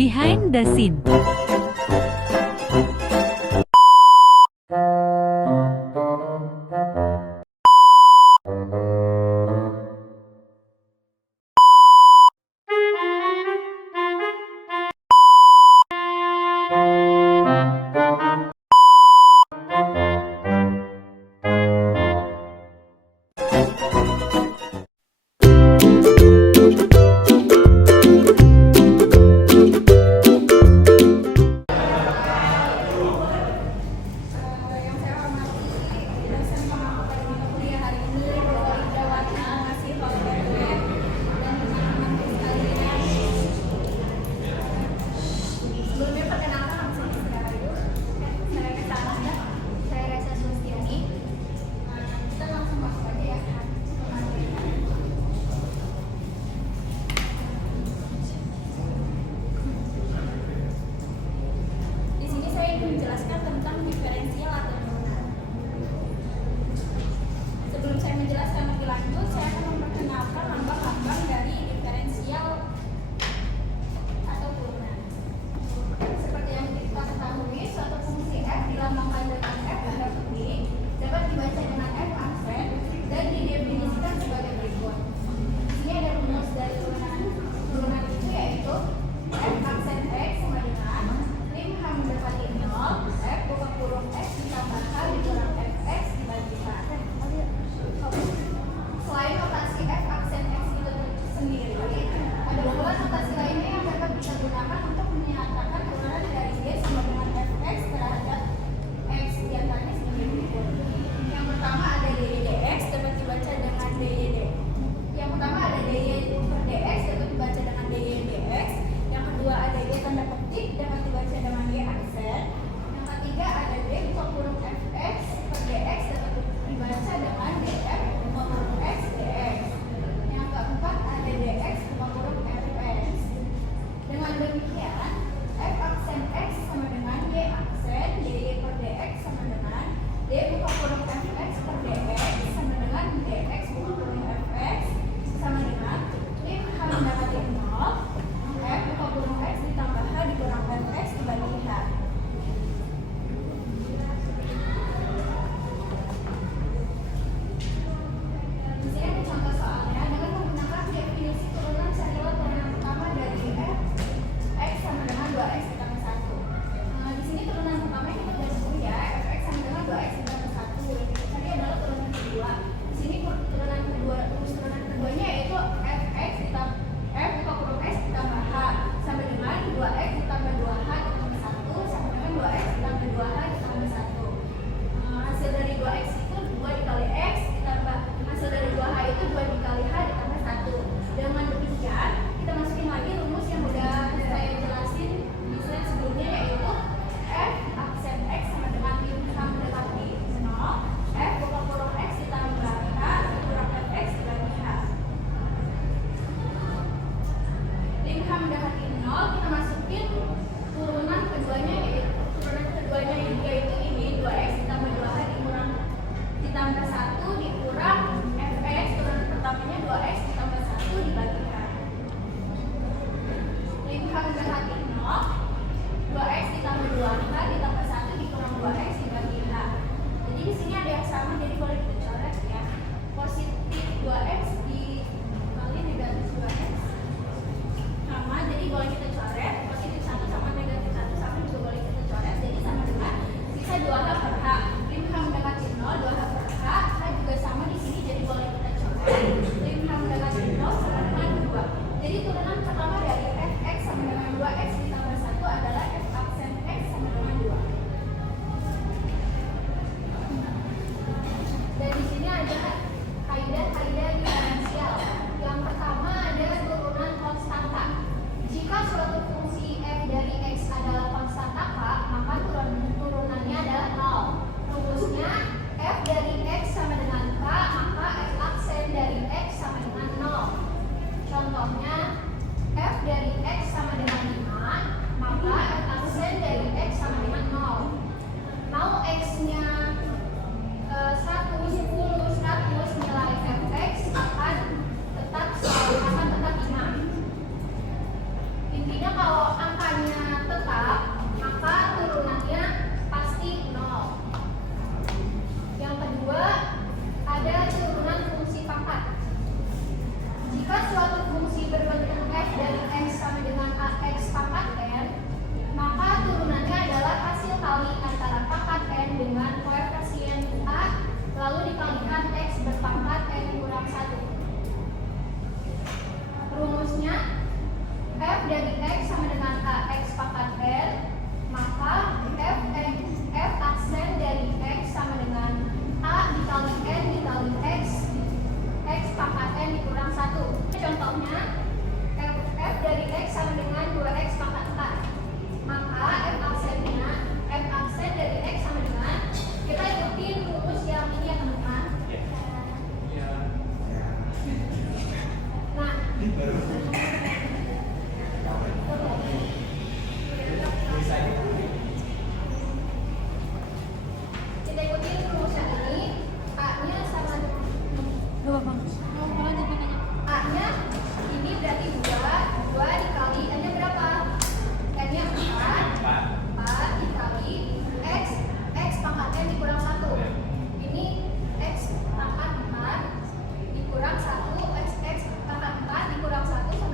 Behind the scene. Menjelaskan tentang diferensial atau turunan. Sebelum saya menjelaskan lebih lanjut, saya akan memperkenalkan lambang-lambang dari diferensial atau turunan. Seperti yang kita ketahui, suatu fungsi f dilambangkan dengan f tanda petik dapat dibaca dengan f aksen dan didefinisikan sebagai berikut. Ini ada rumus dari turunan itu, yaitu f aksen x sama dengan lim h mendekati 0, f buka kurung x ditambah h dikurang fx dibagi h. Selain Contohnya, f dari x sama dengan 2x pangkat 4. Maka f absen dari x sama dengan, kita ikutin rumus yang ini ya teman-teman. Nah, kita ikutin rumus yang ini. A-nya sama A-nya ini berarti 2 dikali N-nya berapa? N-nya 4 dikali X pangkat N dikurang 1. Ini X pangkat 4 dikurang 1, X pangkat 4 dikurang 1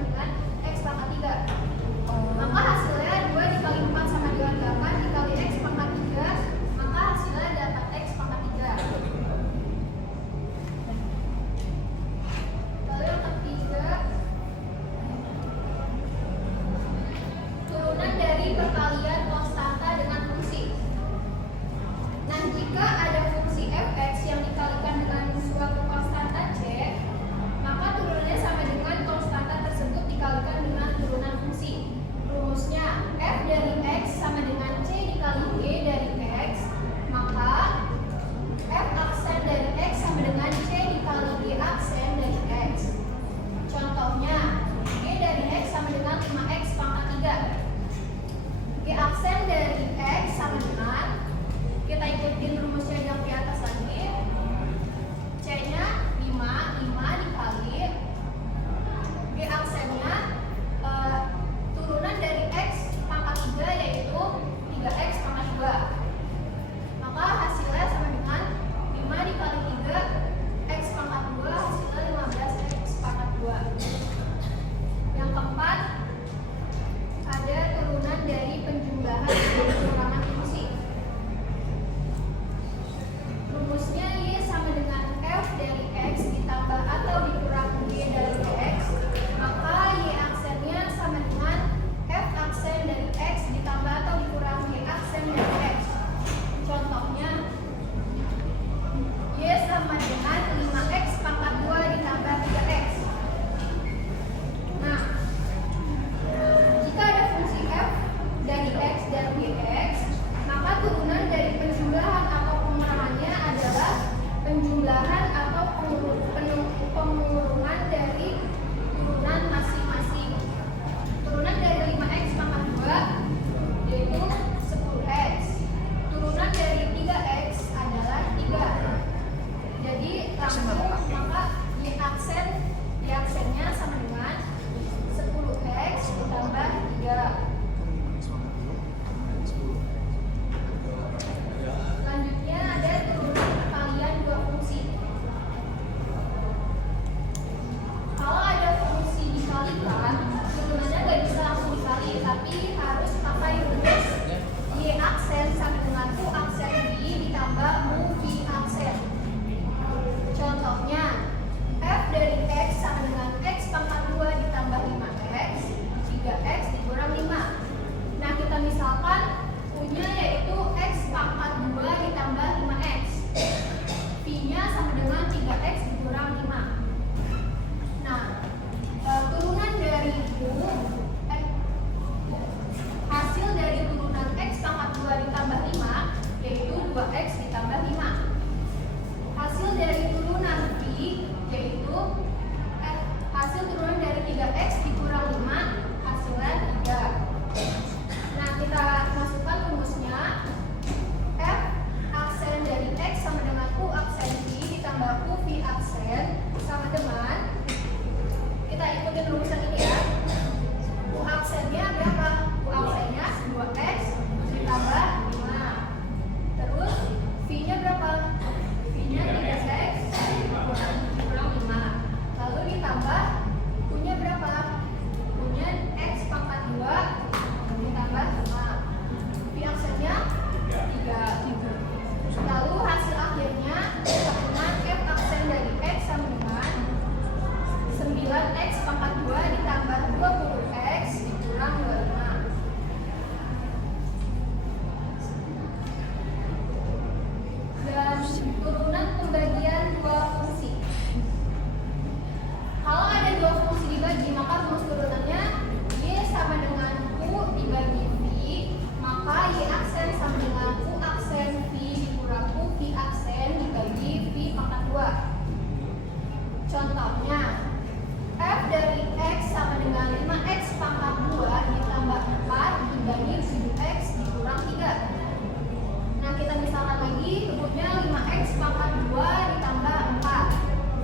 F dari X sama dengan 5X pangkat 2 ditambah 4 dibagi 7X dikurang 3. Nah, kita misalkan lagi, rumusnya 5X pangkat 2 ditambah 4.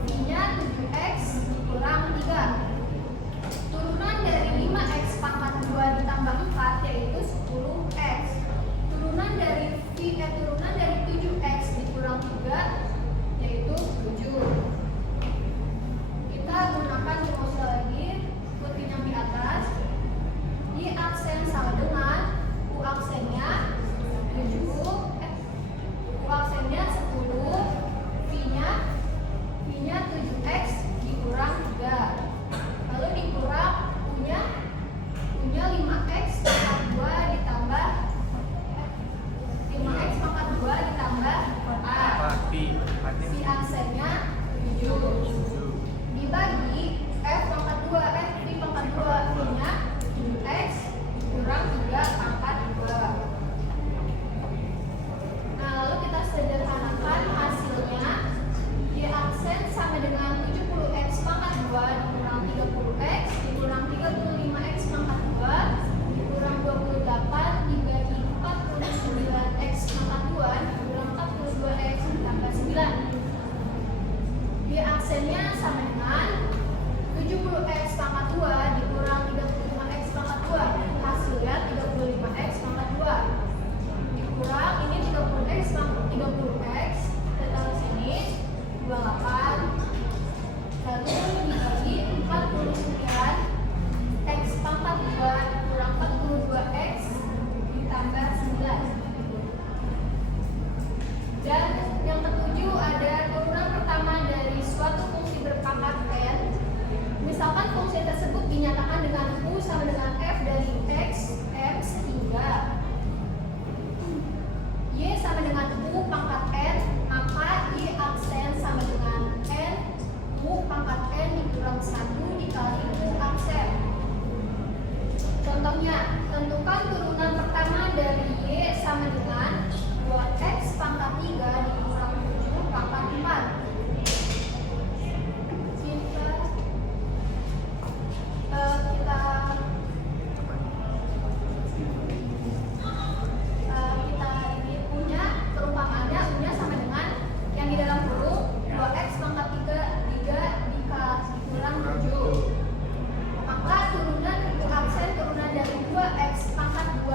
V-nya 7X dikurang 3. Turunan dari 5X pangkat 2 ditambah 4 yaitu 10X. Turunan dari 7X dikurang 3 yaitu 7. Kita gunakan rumus lagi, ikutin yang di atas. Di aksen sama dengan U aksennya 10, V-nya 7X dikurang 3. Lalu dikurang U-nya 5X pangkat 2 ditambah 4. V aksennya 7. Dibagi V pangkat 2, V-nya 7X dikurang 3 pangkat 2. Nah, lalu kita sederhanakan hasilnya. Y aksen sama dengan 70X pangkat 2 dikurang 30X dikurang 35X pangkat 2 dikurang 28 dibagi 49X pangkat 2 dikurang 42X ditambah 9. Y aksennya sama dengan 70X pangkat 2 dikurang 35X pangkat 2, hasilnya 35X pangkat 2 dikurang ini 30X, kita taruh sini 28, lalu dibagi 49X pangkat 2 dikurang 42X ditambah 9. Dan yang ketujuh ada turunan pertama dari suatu fungsi berpangkat n. Misalkan fungsi tersebut dinyatakan dengan U sama dengan F dari X, hingga Y sama dengan U pangkat n, maka Y aksen sama dengan N, U pangkat n dikurang 1 dikali U aksen. Contohnya, tentukan turunan pertama dari Y sama dengan 2X pangkat 3 dikurang 7 pangkat 4. Kita ini punya perumpamaannya, U-nya sama dengan yang di dalam kurung 2X pangkat 3 dikurang 7. Maka turunan U aksen turunan dari 2X pangkat 2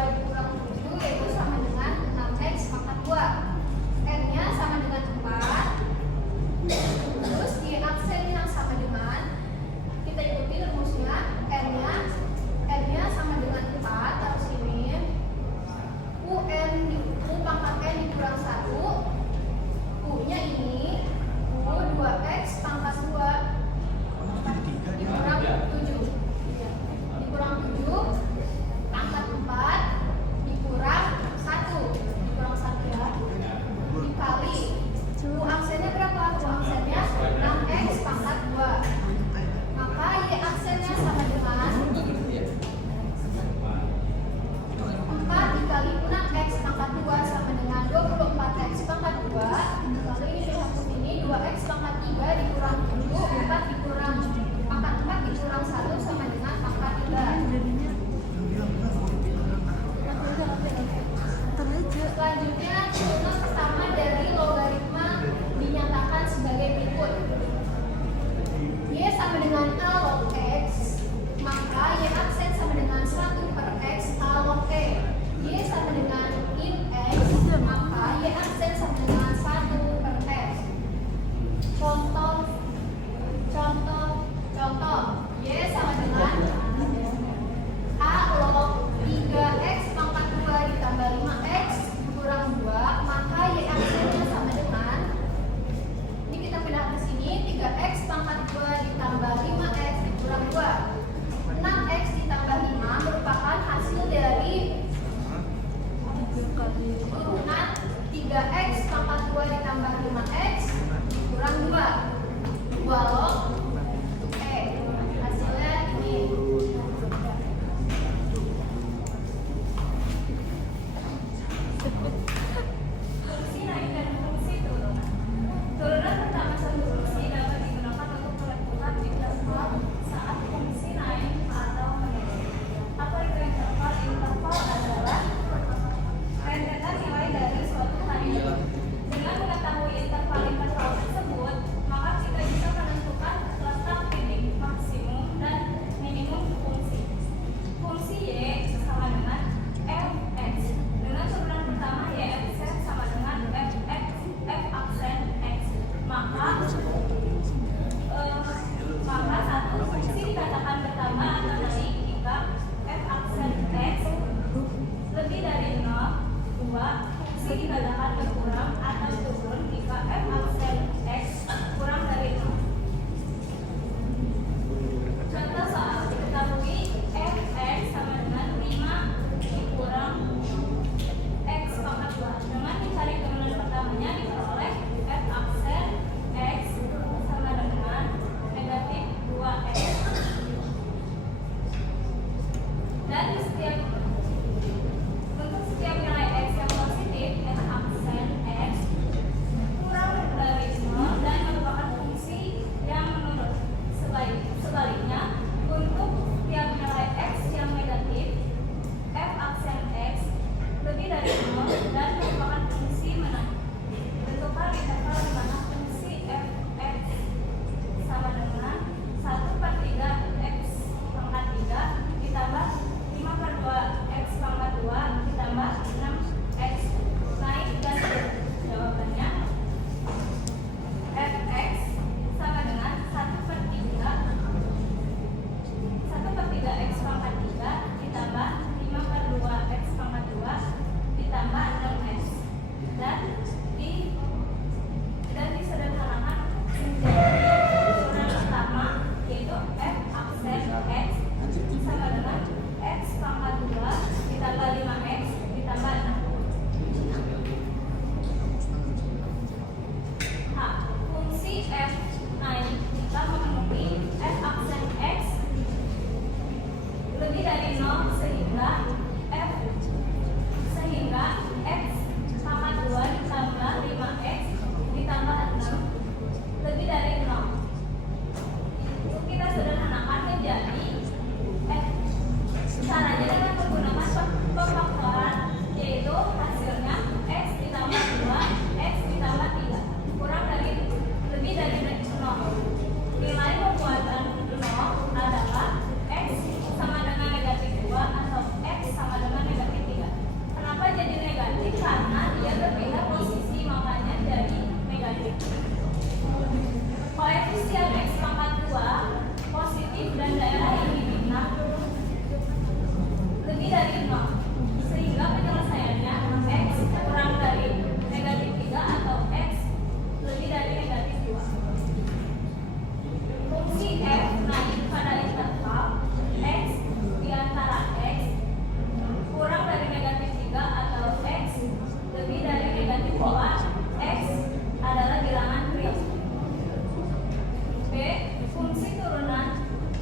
fungsi turunan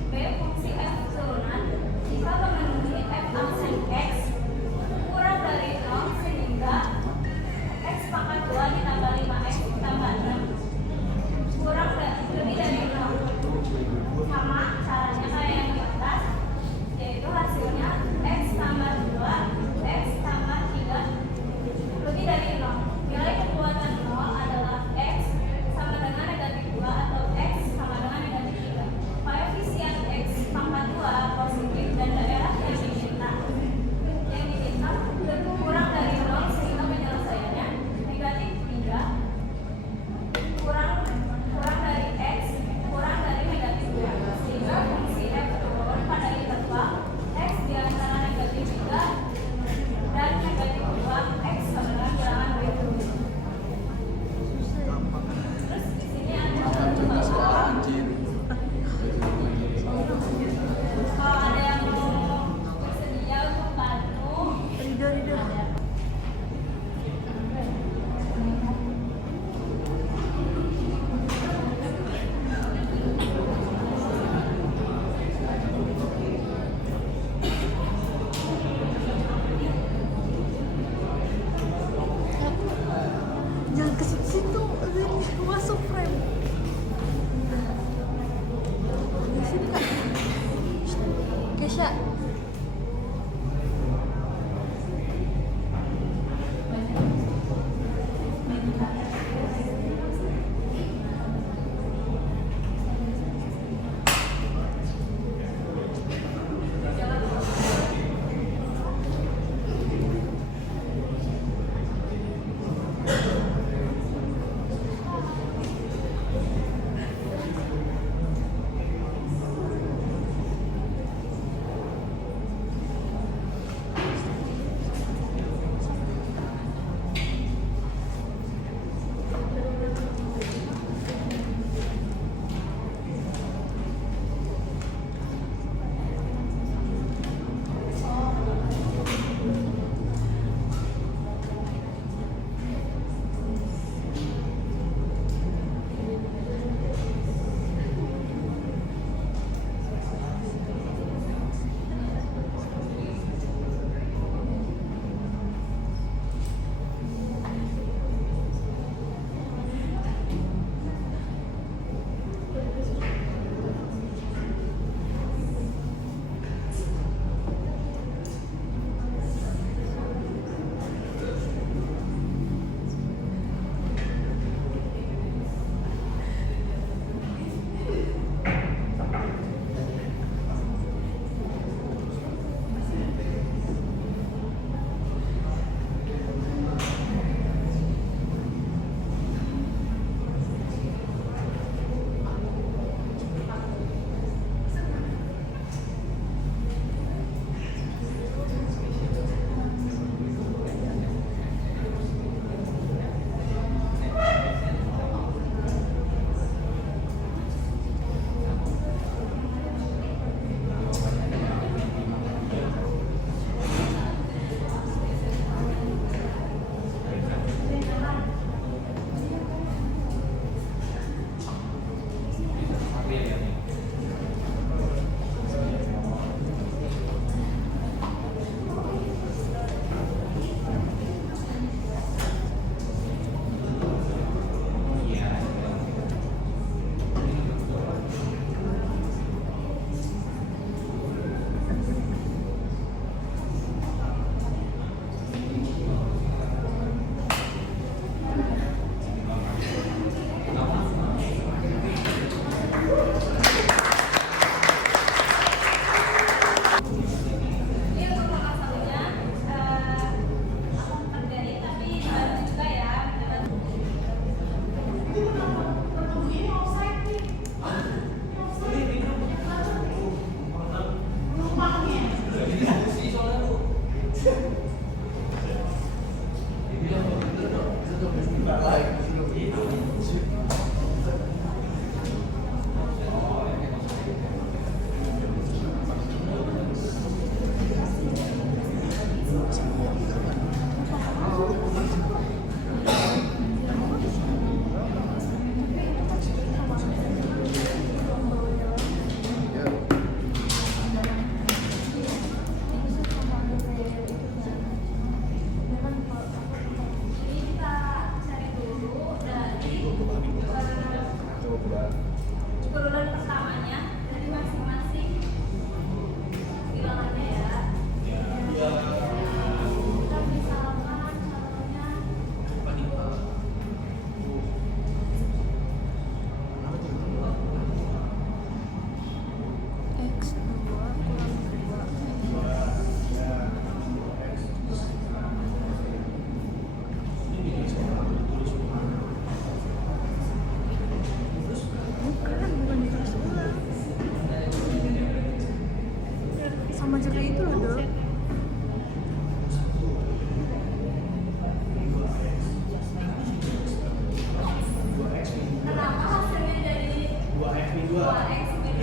B. Fungsi f turunan jika memenuhi f absen x kurang dari 0 sehingga x pangkat 2 ditambah 5x ditambah 6 kurang lebih dari 0. Sama caranya kayak yang di atas, yaitu hasilnya x tambah 2 x tambah 3 lebih dari 0. Nilai kekuatan 0 adalah x sama dengan negatif 2 atau x sama dengan negatif 3. Koefisien x pangkat 2 positif dan daerah yang diminta kurang dari 0 sehingga penyelesaiannya negatif 3 kurang dari x kurang dari negatif 2 sehingga fungsi f turun pada interval x di antara negatif 3 dan negatif 2 x sama dengan bilangan b. Terus di sini ada kalau ada yang mau bersedia untuk bantu jangan ke situ, masuk frame. Di sini Kak. Kesha.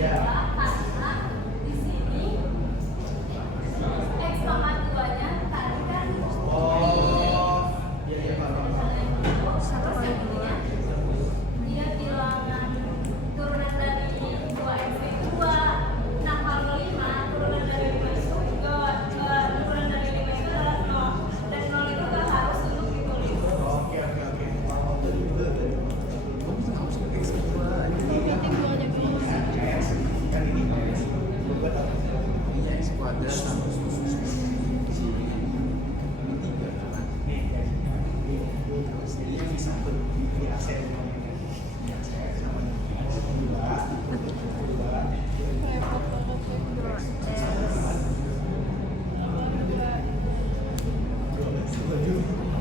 karena di sini X pangkat 2-nya tadi kan Satu terus kali yang dua. intinya dia bilangan turunan dari 2X itu 2. Nah kalau 5 turunan dari 5 itu turunan dari 5 itu adalah 0 dan 0 itu nggak harus untuk ditulis.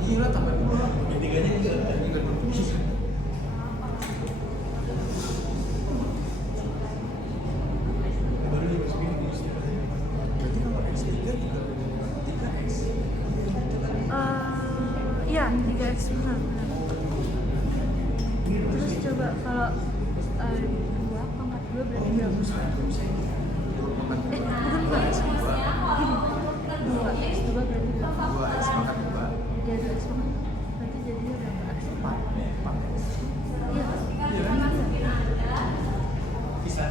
Gila tambah dua. Tiganya juga bisa. Baru dimasukin di sini. Berarti kalau X3 tinggal 3X. Iya, 3x benar. Terus coba kalau 2 pangkat 2 berarti berapa? Bukan Bukan 2x. Gini, 2x 2 berarti berapa? 2X pangkat 2. Ya 2x pangkat. Berarti jadinya berapa? 4X. Iya. Kita masukin Anda I1.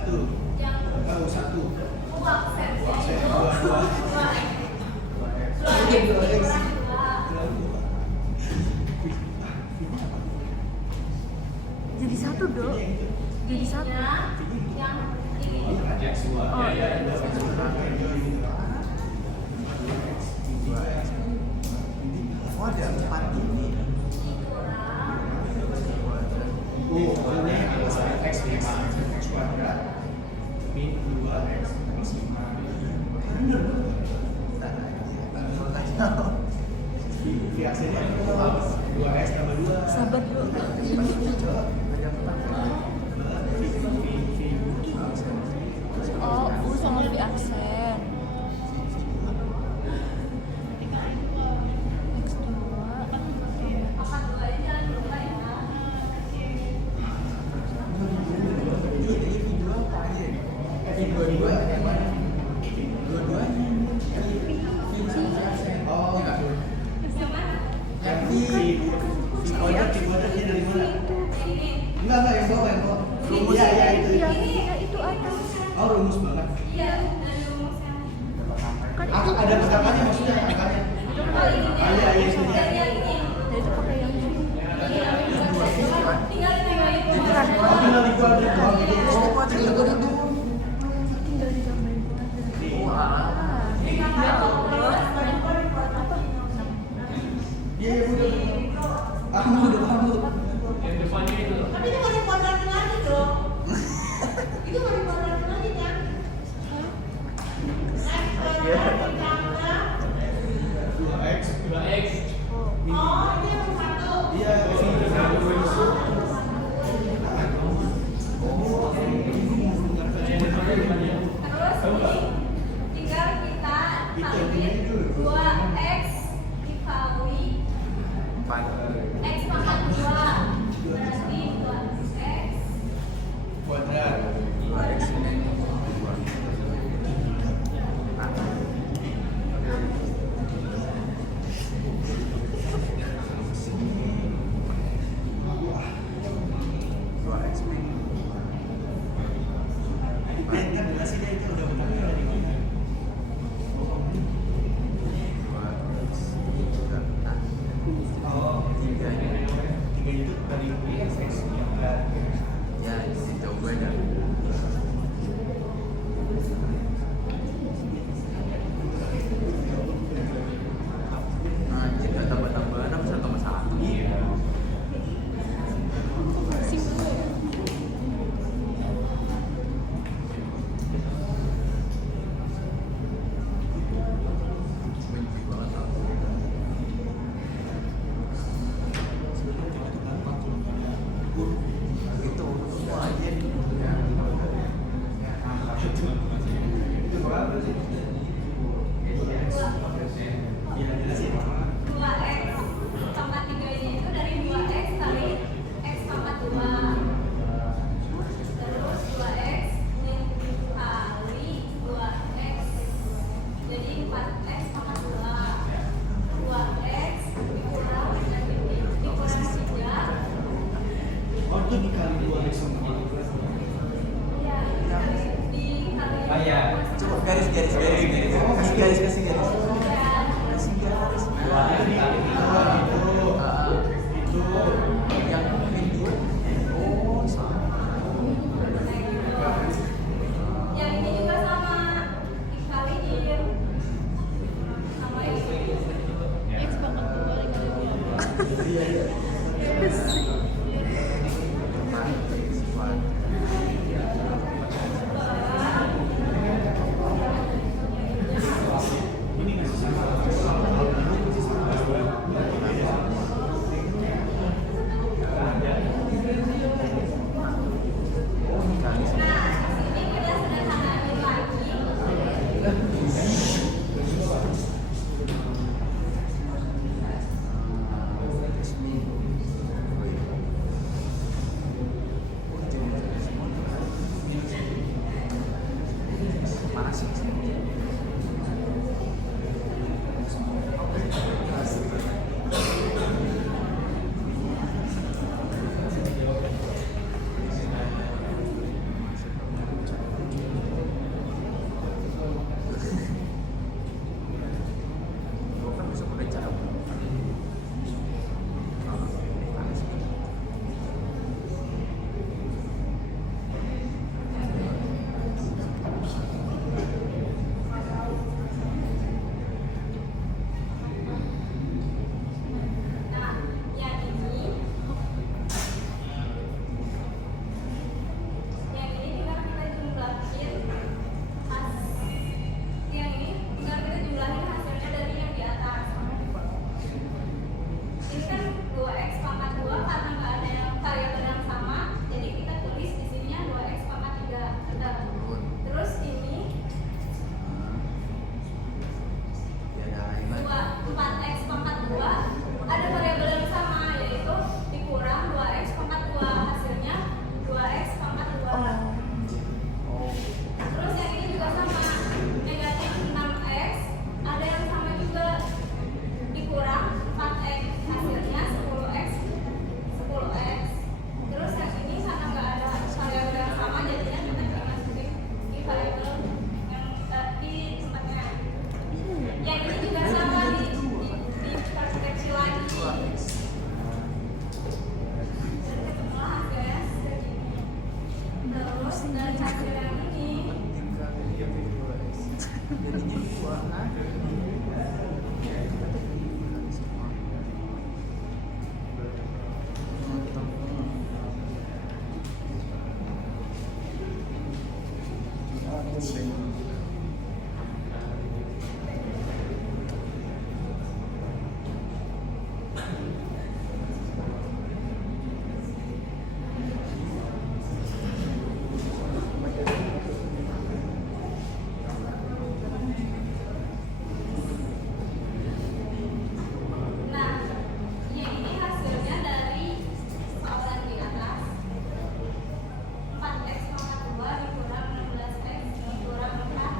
yang Oh, 1. uang setnya itu 2X. Jadi 1 dong. Jadi 1. yang ini Oh, iya. Oh, ada 4 ini. Oh, ini ada X5 X kuadrat min 2X X5. Bener. Biasanya 2X tambah 2. Sabar dulu. Oh, U sama V aksen. X2. akan dua jalan dua ya. Dua-duanya yang mana? Dua-duanya. Oh, enggak. Yang mana? Yang keyboardnya dari mana? Ini. Enggak, yang bawah, yang bawah. Rumus ya, itu. Iya, itu atas. Oh, rumus banget. Iya, dari rumusnya. Kan Aku itu ada angkanya maksudnya angkanya. Oh, ini dia. Iya, iya, itu dia. Dari yang ini. Dan itu pakai yang ini. Tinggal ditambahin Beneran. Oh, tinggal dikuadrat doang gitu. Tinggal ditambahin kuadrat. Wah. Ya Allah. Iya, iya, udah. Aku udah paham tuh. Tapi itu nggak dikuadratin lagi dong. Itu nggak dikuadratin lagi kan? X. Oh, ini yang satu. Iya, Terus ini tinggal kita ambil 2x dikali x pangkat 2 berarti 2x kuadrat. Coba garis. Kasih garis. Kasih garis. Itu yang itu. Oh, sama. Yang ini juga sama dikaliin sama ini. X pangkat 2 dikali 2. Iya. Nah, di sini kita sederhanain lagi. Mana sih? Kan bisa pakai cara. Nah, yang ini tinggal kita jumlahin hasilnya dari yang di atas. Ini kan 2x pangkat 2 karena nggak ada yang variabel yang sama, jadi kita tulis di sininya 2x pangkat 3. Terus ini 4x pangkat 2 ada variabel yang sama, yaitu dikurang 2x pangkat 2, hasilnya 2x pangkat 2. Terus yang ini juga sama, negatif 6x ada yang sama juga, dikurang 4x, hasilnya 10x. Terus yang ini karena nggak ada variabel yang sama, jadinya kita bisa masukin di variabel yang di tempatnya. Yang ini juga sama, di perspektif lagi. Dan ketemulah hasilnya segini. Terus dari hasil yang ini Jadinya 2. Nah, yang ini hasilnya dari soalan di atas. 4x pangkat 2 dikurang 16x dikurang 4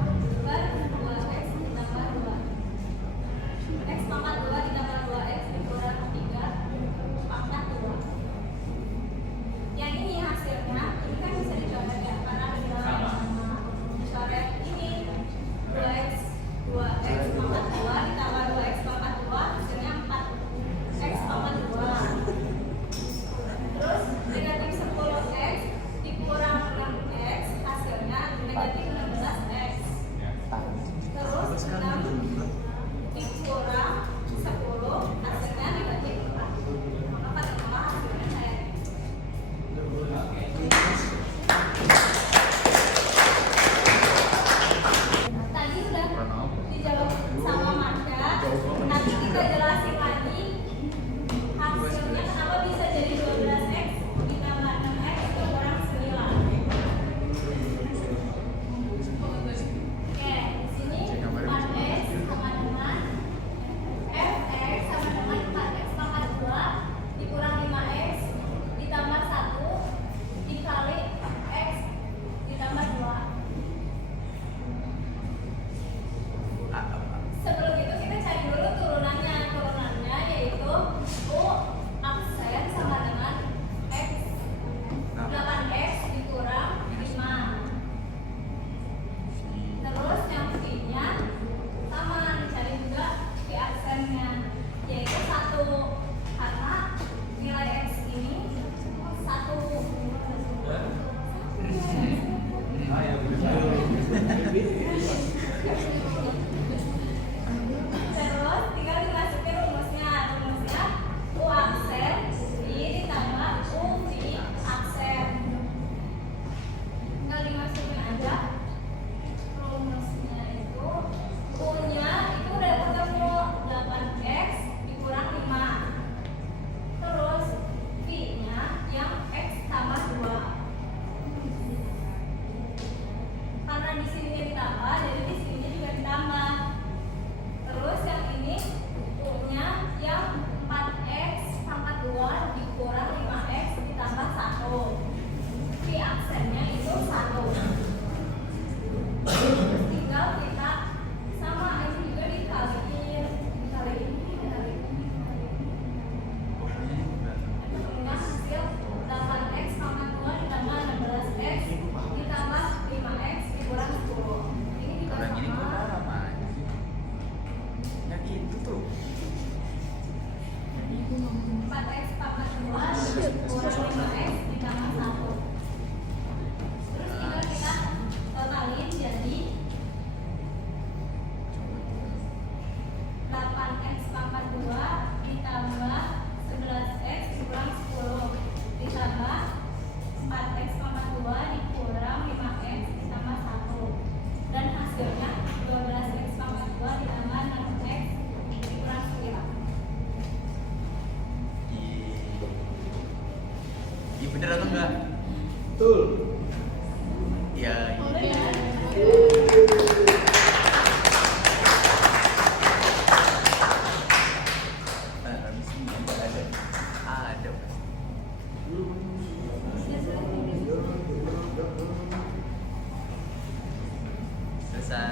bisa.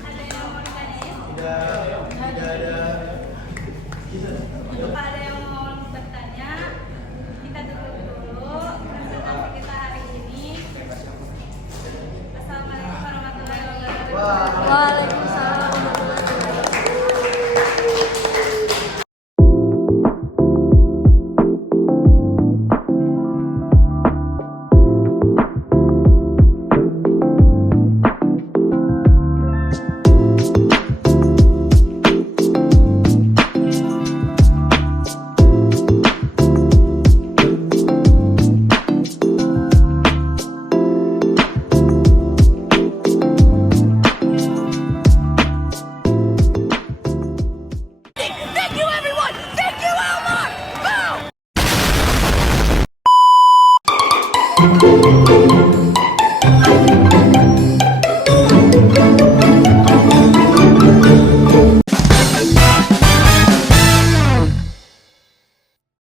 Ada yang mau ditanyain? Tidak ada. Untuk ada yang mau bertanya, kita tutup dulu presentasi kita hari ini. Assalamualaikum warahmatullahi wabarakatuh. Waalaikumsalam warahmatullahi wabarakatuh. Thank you, everyone. Thank you, Elmar. Boom.